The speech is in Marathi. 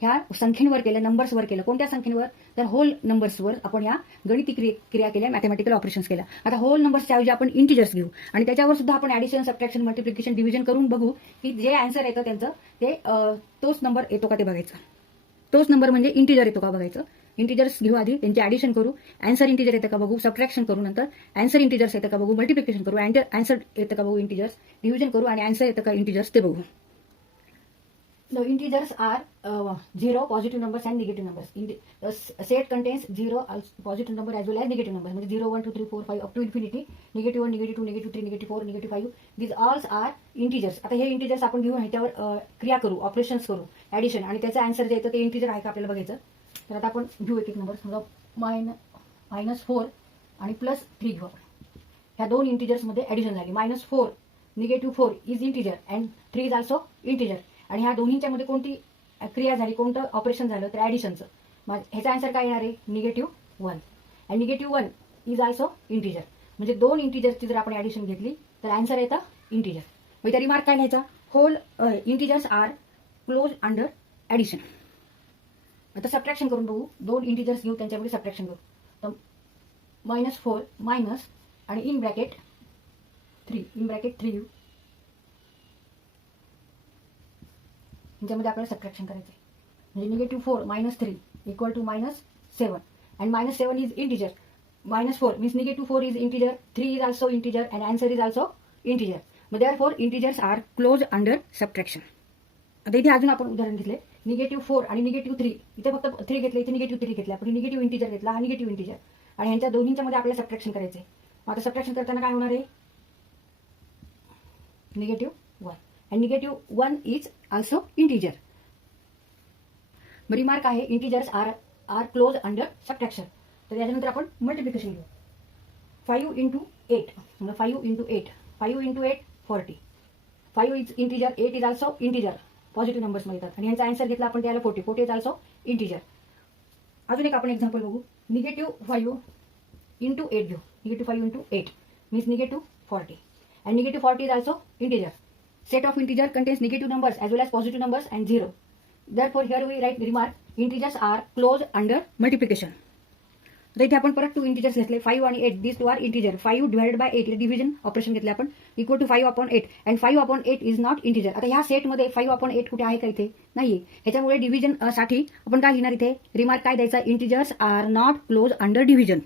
ह्या संख्येवर केलं, नंबर्सवर केलं. कोणत्या संख्येवर? तर होल नंबर्सवर आपण ह्या गणिती क्रिया केल्या, मॅथमॅटिकल ऑपरेशन्स केल्या. आता होल नंबर्सच्या ऐवजी आपण इंटिजर्स घेऊ आणि त्याच्यावर सुद्धा आपण ऍडिशन, सबट्रॅक्शन, मल्टिप्लिकेशन, डिव्हिजन करून बघू की जे आन्सर येतं त्यांचं ते तोच नंबर येतो का ते बघायचं. तोच नंबर म्हणजे इंटिजर येतो का बघायचं. इंटिजर्स घेऊ आधी, त्यांचे ऍडिशन करू, आन्सर इंटिजर येतं का बघू, सबट्रॅक्शन करू, नंतर आन्सर इंटिजर्स येतं का बघू, मल्टिप्लिकेशन करू, आन्सर येतं का बघू इंटिजर्स, डिव्हिजन करू आणि आन्सर येतं का इंटिजर्स ते बघू. The integers are 0, positive numbers and negative numbers. Set contains 0 positive number as well as negative numbers. म्हणजे 0, 1, 2, 3, 4, 5 up to infinity. Negative 1, negative 2, negative 3, negative 4, negative 5. These all are integers. आता हे इंटिजर्स आपण घेऊन ह्याच्यावर क्रिया करू, ऑपरेशन्स करू, ऍडिशन आणि त्याचं आन्सर जे येतं ते इंटिजर आहे का आपल्याला बघायचं. तर आता आपण घेऊ एक एक नंबर. समजा -4 आणि +3 घेऊ आपण. ह्या दोन इंटिजर्समध्ये ऍडिशन झाली. -4, -4 is integer and 3 is also integer. आणि ह्या दोन्हीच्या मध्ये कोणती क्रिया झाली, कोणतं ऑपरेशन झालं तर ऍडिशनचं. ह्याचा आन्सर काय येणार आहे? -1. आणि -1 इज ऑल्सो इंटिजर. म्हणजे दोन इंटिजर्सची जर आपण ऍडिशन घेतली तर आन्सर येतं इंटिजर. मग त्या रिमार्क काय लिहायचा? Whole integers are close under addition. आता सबट्रॅक्शन करून बघू. दोन इंटिजर्स घेऊ, त्यांच्यामध्ये सबट्रॅक्शन करू. तर -4 मायनस आणि इन ब्रॅकेट 3 घेऊ. ह्याच्यामध्ये आपल्याला सबट्रॅक्शन करायचं आहे. म्हणजे -4 - 3 equal to -7 and -7 is integer. -4 means -4 is integer, 3 is also integer and answer is also integer. मग therefore integers are close under subtraction. आता इथे अजून आपण उदाहरण घेतले. -4 आणि -3. इथे फक्त 3 घेतले, इथे -3 घेतले. आपण निगेटिव्ह इंटिजर घेतला, हा निगेटिव्ह इंटिजर आणि ह्यांच्या दोन्हीच्या मध्ये आपल्याला सबट्रॅक्शन करायचं आहे. आता सबट्रॅक्शन करताना काय होणार आहे? -1 and -1 is also integer. Remark आहे integers are close under subtraction. तर याच्यानंतर आपण मल्टिप्लिकेशन घेऊ. 5 × 8 5 × 8 5 × 8 40. 5 is integer, 8 is also integer, positive numbers मध्ये येतात आणि यांचा आन्सर घेतला आपण त्याला 40 इज ऑल्सो इंटिजर. अजून एक आपण एक्झाम्पल बघू. -5 × 8 घेऊ. -5 × 8 means -40 and -40 is also integer. Set of integer contains negative numbers as well as positive numbers and 0. Therefore here we write remark integers are closed under multiplication. तर इथे आपण परत 2 इंटिजर्स घेतले, 5 आणि 8. This 2 are integer. 5 divided by 8 division operation घेतले आपण, equal to 5/8 and 5/8 is not integer. आता ह्या सेटमध्ये 5/8 कुठे आहे का? इथे नाहीये. ह्याच्यामुळे डिव्हिजन साठी आपण काय लिहिणार इथे? रिमार्क काय द्यायचा? Integers are not close under division.